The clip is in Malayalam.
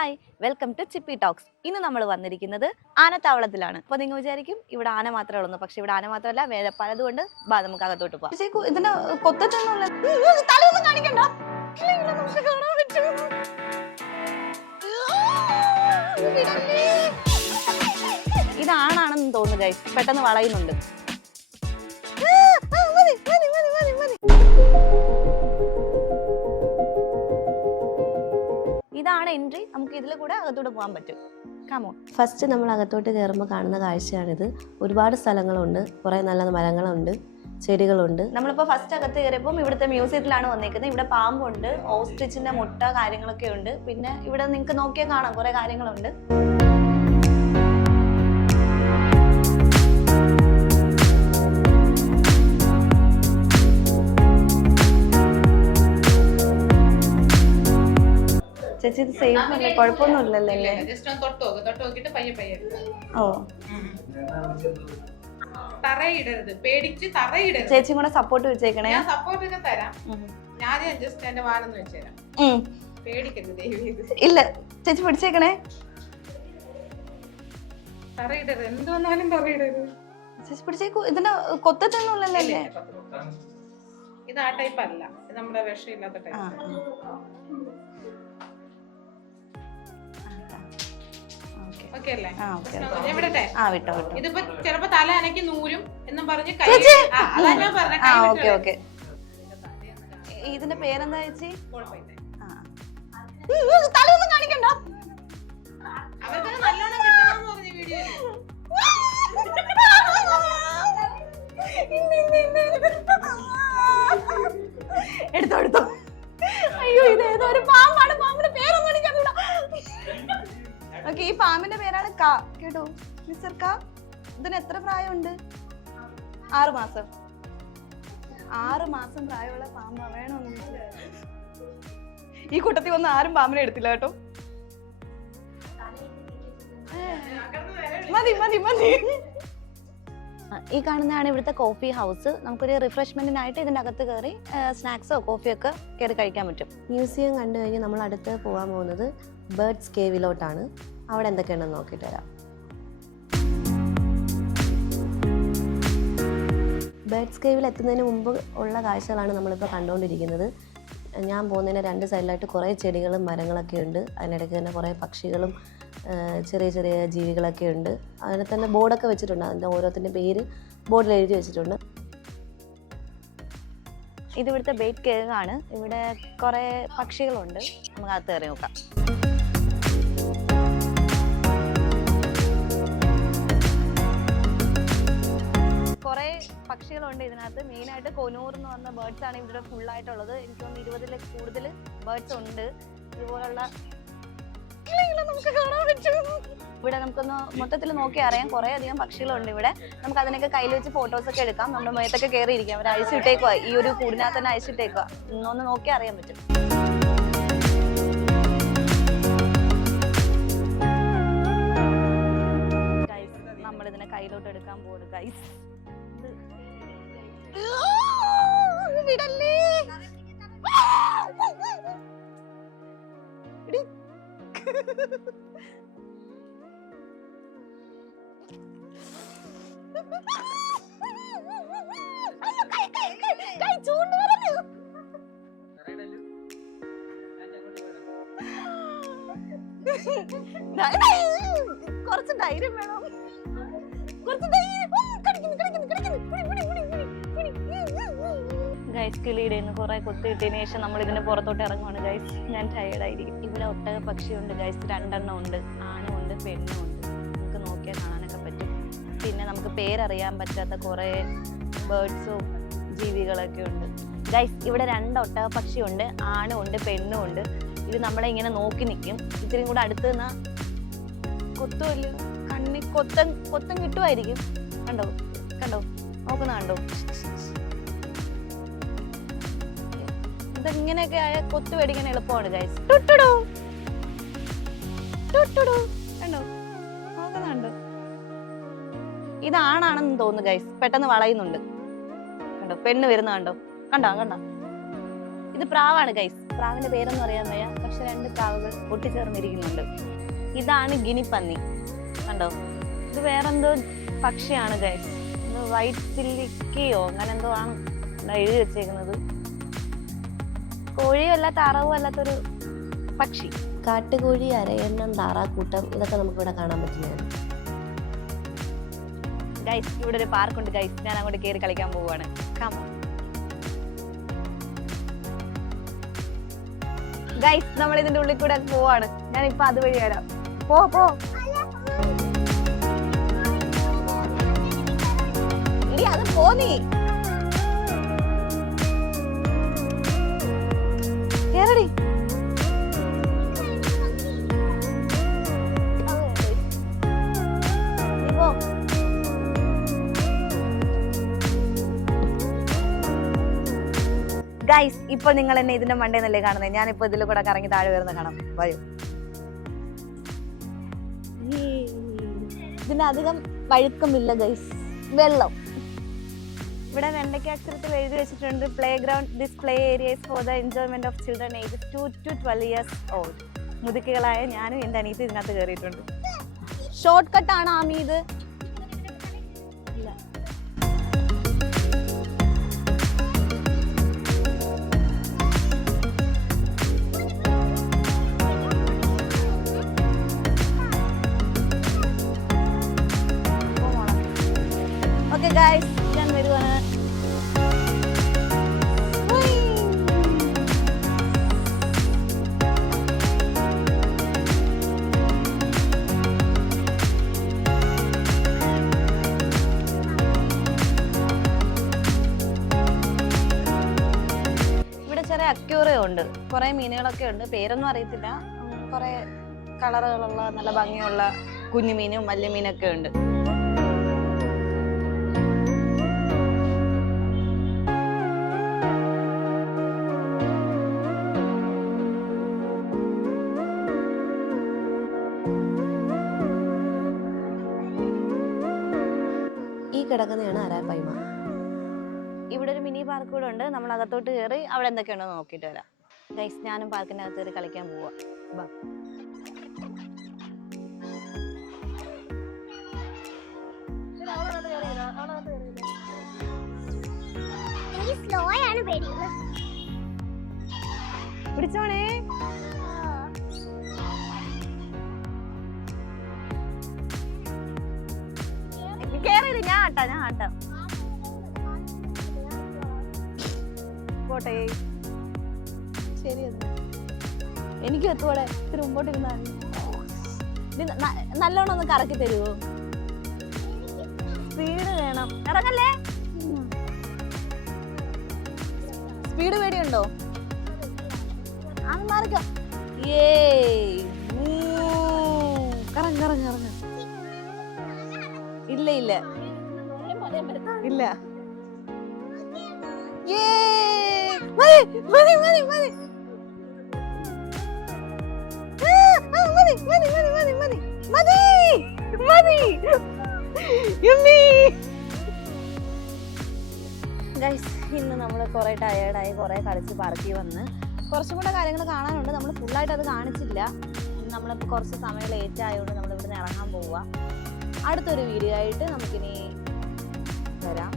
Hi, welcome to Chippi talks. ഇന്ന് നമ്മൾ വന്നിരിക്കുന്നത് ആനത്താവളത്തിലാണ്. അപ്പോൾ നിങ്ങൾ വിചാരിക്കും ഇവിടെ ആന മാത്രമേ ഉള്ളൂ, പക്ഷെ ഇവിടെ ആന മാത്രമല്ല, വേറെ പലതുകൊണ്ട് ബാ നമുക്ക് അകത്തോട്ട് പോകാം. ഇതിന്റെ കൊത്തത്തൊന്നുമില്ല, തലയൊന്നും കാണിക്കണ്ട, നമുക്ക് കാണാൻ പറ്റും. ഇതാണാണെന്ന് തോന്നുന്നു ഗൈസ്, പെട്ടെന്ന് വളയുന്നുണ്ട്. ഇതാണ് എൻട്രി. നമുക്ക് ഇതിൽ കൂടെ അകത്തോട്ട് പോകാൻ പറ്റും. കമോൺ. ഫസ്റ്റ് നമ്മൾ അകത്തോട്ട് കയറുമ്പോൾ കാണുന്ന കാഴ്ചയാണിത്. ഒരുപാട് സ്ഥലങ്ങളുണ്ട്, കുറേ നല്ല മരങ്ങളുണ്ട്, ചെടികളുണ്ട്. നമ്മളിപ്പോൾ ഫസ്റ്റ് അകത്ത് കയറിയപ്പോൾ ഇവിടുത്തെ മ്യൂസിയത്തിലാണ് വന്നേക്കുന്നത്. ഇവിടെ പാമ്പുണ്ട്, ഓസ്ട്രിച്ചിന്റെ മുട്ട കാര്യങ്ങളൊക്കെ ഉണ്ട്. പിന്നെ ഇവിടെ നിങ്ങൾക്ക് നോക്കിയാൽ കാണാം കുറേ കാര്യങ്ങളുണ്ട്. ചേച്ചി ഇത് സേഫ് അല്ലേ? കുഴപ്പമൊന്നുമില്ലല്ലേ? ഓ, തറയിടരുത്, പേടിച്ച് തറയിടരുത്. ചേച്ചി കൂടെ സപ്പോർട്ട് വെച്ചേക്കണേ. ഞാൻ സപ്പോർട്ട് ഒക്കെ തരാം. ഞാൻ ജസ്റ്റ് എന്റെ വാനൊന്ന് വെച്ചുതരാം. പേടിക്കരുത് ദൈവം. ഇല്ല ചേച്ചി പിടിച്ചേക്കണേ. തറയിടരുത്, എന്ത് വന്നാലും തറയിടരുത്. ചേച്ചി പിടിച്ചേക്കൂ. ഇതിന്റെ കൊത്തത്തൊന്നുമില്ലല്ലേ? ഇത് ആ ടൈപ്പ് അല്ല, നമ്മുടെ വിഷമില്ലാത്ത ടൈപ്പ്. ഇതിപ്പോ ചിലപ്പോ തല അനക്കി നൂരും എന്നും പറഞ്ഞ് അതാ ഞാൻ പറഞ്ഞ. ഇതിന്റെ പേരെന്താ ചേച്ചി? തലയൊന്നും കാണിക്കണ്ട, അവർക്ക് നല്ലോണം കിട്ടണമെന്ന് പറഞ്ഞു വീഡിയോ. എടുത്തോ എടുത്തോ. അയ്യോ, ഇത് ഏതോ ഒരു പാമ്പാണ്. പാമ്പിന്റെ പേരൊന്നും എനിക്കറിയില്ല. ഓക്കെ, ഈ പാമ്പിന്റെ പേരാണ് കാ. കേട്ടോ മിസ്റ്റർ കാ? ഇതിന് എത്ര പ്രായമുണ്ട്? 6 മാസം. 6 മാസം പ്രായമുള്ള പാമ്പ വേണോ? ഈ കൂട്ടത്തിൽ വന്ന് ആരും പാമ്പിനെ എടുത്തില്ല കേട്ടോ. മതി മതി മതി. ഈ കാണുന്നതാണ് ഇവിടുത്തെ കോഫി ഹൗസ്. നമുക്കൊരു റിഫ്രഷ്മെന്റിനായിട്ട് ഇതിൻ്റെ അകത്ത് കയറി സ്നാക്സോ കോഫിയോ ഒക്കെ കയറി കഴിക്കാൻ പറ്റും. മ്യൂസിയം കണ്ടു കഴിഞ്ഞ് നമ്മൾ അടുത്ത് പോകാൻ പോകുന്നത് ബേർഡ്സ് കേവിലോട്ടാണ്. അവിടെ എന്തൊക്കെയാണെന്ന് നോക്കിയിട്ട് വരാം. ബേർഡ്സ് കേവിൽ എത്തുന്നതിന് മുമ്പ് ഉള്ള കാഴ്ചകളാണ് നമ്മളിപ്പോൾ കണ്ടുകൊണ്ടിരിക്കുന്നത്. ഞാൻ പോകുന്നതിന് 2 സൈഡിലായിട്ട് കുറേ ചെടികളും മരങ്ങളൊക്കെ ഉണ്ട്. അതിനിടയ്ക്ക് തന്നെ കുറേ പക്ഷികളും ചെറിയ ചെറിയ ജീവികളൊക്കെ ഉണ്ട്. അതിനെ തന്നെ ബോർഡൊക്കെ വെച്ചിട്ടുണ്ട്. അതിൻ്റെ ഓരോത്തിൻ്റെ പേര് ബോർഡിൽ എഴുതി വെച്ചിട്ടുണ്ട്. ഇതിവിടുത്തെ ബേറ്റ് കേവ് ആണ്. ഇവിടെ കുറേ പക്ഷികളുണ്ട്. നമുക്ക് അകത്ത് കയറി നോക്കാം. കുറേ പക്ഷികളുണ്ട് ഇതിനകത്ത്. മെയിനായിട്ട് കൊനൂർ എന്ന് പറഞ്ഞ ബേർഡ്സ് ആണ് ഇവിടെ ഫുള്ളായിട്ടുള്ളത്. എനിക്ക് തോന്നുന്നു 20-ൽ കൂടുതൽ ബേർഡ്സ് ഉണ്ട്. ഇതുപോലുള്ള നമുക്ക് കാണാൻ പറ്റും. ഇവിടെ നമുക്കൊന്ന് മൊത്തത്തിൽ നോക്കി അറിയാം. കുറേ അധികം പക്ഷികളുണ്ട് ഇവിടെ. നമുക്ക് അതിനൊക്കെ കയ്യിൽ വെച്ച് ഫോട്ടോസൊക്കെ എടുക്കാം. നമ്മുടെ മേത്തൊക്കെ കയറി ഇരിക്കാം. അവർ അഴിച്ചിട്ടേക്കുക. ഈ ഒരു കൂടിനകത്ത് തന്നെ അഴിച്ചിട്ടേക്കുക. ഒന്ന് നോക്കി അറിയാൻ പറ്റും. നമ്മളിതിനെ കയ്യിലോട്ട് എടുക്കാൻ പോകും ഗൈസ്. കുറച്ച് ധൈര്യം വേണം. ഗൈസ്, കിളിയുടെ കുറെ കൊത്തി കിട്ടിയതിനു ശേഷം നമ്മൾ ഇതിന് പുറത്തോട്ട് ഇറങ്ങുവാണ് ഗൈസ്. ഞാൻ ടയേർഡായിരിക്കും. ഇവിടെ ഒട്ടക പക്ഷിയുണ്ട് ഗൈസ്. 2 എണ്ണം ഉണ്ട്. ആണുണ്ട് പെണ്ണും ഉണ്ട്. നമുക്ക് നോക്കിയാൽ കാണാനൊക്കെ പറ്റും. പിന്നെ നമുക്ക് പേരറിയാൻ പറ്റാത്ത കുറേ ബേർഡ്സും ജീവികളൊക്കെ ഉണ്ട് ഗൈസ്. ഇവിടെ 2 ഒട്ടക പക്ഷിയുണ്ട്. ആണും ഉണ്ട് പെണ്ണും ഉണ്ട്. ഇത് നമ്മളെ ഇങ്ങനെ നോക്കി നിൽക്കും. ഇത്തിരി കൂടെ അടുത്ത് നിന്നാൽ കൊത്തുമല്ലോ. കണ്ണി കൊത്തം കിട്ടുമായിരിക്കും. കണ്ടോ കണ്ടോ, നോക്കുന്ന കണ്ടോ? ഇതെങ്ങനെയൊക്കെ ആയ കൊത്തു മേടിക്കാൻ എളുപ്പമാണ് ഗൈസ്. കണ്ടോ നോക്കുന്നുണ്ടോ? ഇതാണാണെന്ന് തോന്നുന്നു ഗൈസ്. പെട്ടെന്ന് വളയുന്നുണ്ട്. കണ്ടോ, പെണ്ണ് വരുന്ന കണ്ടോ? കണ്ടോ കണ്ടോ? ഇത് പ്രാവാണ് ഗൈസ്. പ്രാവിന്റെ പേരൊന്നും അറിയാൻ വയ്യ, പക്ഷെ 2 പ്രാവുകൾ ഒട്ടിച്ചേർന്നിരിക്കുന്നുണ്ട്. ഇതാണ് ഗിനിപ്പന്നി, കണ്ടോ? ഇത് വേറെന്തോ പക്ഷിയാണ് ഗൈസ്. വൈറ്റ് സില്ലിക്കയോ അങ്ങനെ എന്തോ ആണ് എഴുതി വെച്ചേക്കുന്നത്. കോഴിയോ അല്ല താറാവോ അല്ലാത്തൊരു പക്ഷി. കാട്ടുകോഴി, അരയണ്ണം, താറാക്കൂട്ടം ഇതൊക്കെ നമുക്കിവിടെ കാണാൻ പറ്റുന്നതാണ്. ഗൈസ് ഇവിടെ ഒരു പാർക്കുണ്ട് ഗൈസ്, ഞാൻ അങ്ങോട്ട് കയറി കളിക്കാൻ പോവുകയാണ്. ഗൈസ് നമ്മൾ ഇതിന്റെ ഉള്ളിൽ കൂടെ പോവാണ്. ഞാൻ ഇപ്പൊ അതുവഴി വരാം. പോ ഇനി അത് പോന്നീ കേറടി. ഗൈസ് ഇപ്പൊ നിങ്ങൾ എന്നെ ഇതിന്റെ മണ്ടേന്നല്ലേ കാണുന്നത്? ഞാനിപ്പോ ഇതിൽ കൂടെ കറങ്ങി താഴെ വരുന്ന കാണാം. വരൂ. ഇതിനധികം വഴുക്കമില്ല ഗൈസ്. വെള്ളം ഇവിടെ 2 അക്ഷരത്തിൽ എഴുതി വെച്ചിട്ടുണ്ട്. Playground display areas for the enjoyment of children ages 2 to 12 years old. മുതുക്കികളായ ഞാനും എന്റെ അനിയത്തി ഇതിനകത്ത് കയറിയിട്ടുണ്ട്. ഷോർട്ട് കട്ട് ആണ് ആമി ഇത്. ഇല്ല ഓക്കെ ഗൈസ്, ഞാൻ വരുവാണ്. ഇവിടെ ചെറിയ അക്യൂറിയം ഉണ്ട്, കുറെ മീനുകളൊക്കെ ഉണ്ട്. പേരൊന്നും അറിയത്തില്ല. കുറെ കളറുകളുള്ള നല്ല ഭംഗിയുള്ള കുഞ്ഞുമീനും വലിയ മീനൊക്കെ ഉണ്ട്. ഈ കിടക്കുന്നതാണ് അരാപ്പൈമ. ഇവിടെ ഒരു മിനി പാർക്ക് കൂടെ ഉണ്ട്. നമ്മൾ അകത്തോട്ട് കയറി അവിടെ എന്തൊക്കെയുണ്ടോ നോക്കിയിട്ട് വരാം. ഗൈസ് ഞാനും പാർക്കിന്റെ അകത്ത് കയറി കളിക്കാൻ പോവാ. പിടിച്ചോണേ. കേറി. ഞാൻ ആട്ടാം പോട്ടെ. ശരി എനിക്ക് എത്തുകൂടെ. ഇത്തിരി മുമ്പോട്ട് ഇരുന്നാണ്. നല്ലോണം ഒന്ന് കറക്കി തരുമോ? സ്പീഡ് വേണം. ഇറങ്ങല്ലേ. സ്പീഡ് പേടിയുണ്ടോ? അത് മാറിക്കോ. കറങ്ങ. ഇല്ല ഇല്ല. ഗൈസ് ഇന്ന് നമ്മൾ കുറെ ടയേർഡായി, കുറെ കളിച്ച് പാർക്കിൽ വന്ന് കുറച്ചും കൂടെ കാര്യങ്ങൾ കാണാനുണ്ട്. നമ്മൾ ഫുള്ളായിട്ട് അത് കാണിച്ചില്ല. നമ്മളിപ്പോൾ കുറച്ച് സമയം ലേറ്റ് ആയതുകൊണ്ട് നമ്മൾ ഇവിടുന്ന് ഇറങ്ങാൻ പോവുക. അടുത്തൊരു വീഡിയോ ആയിട്ട് നമുക്കിനി വരാം.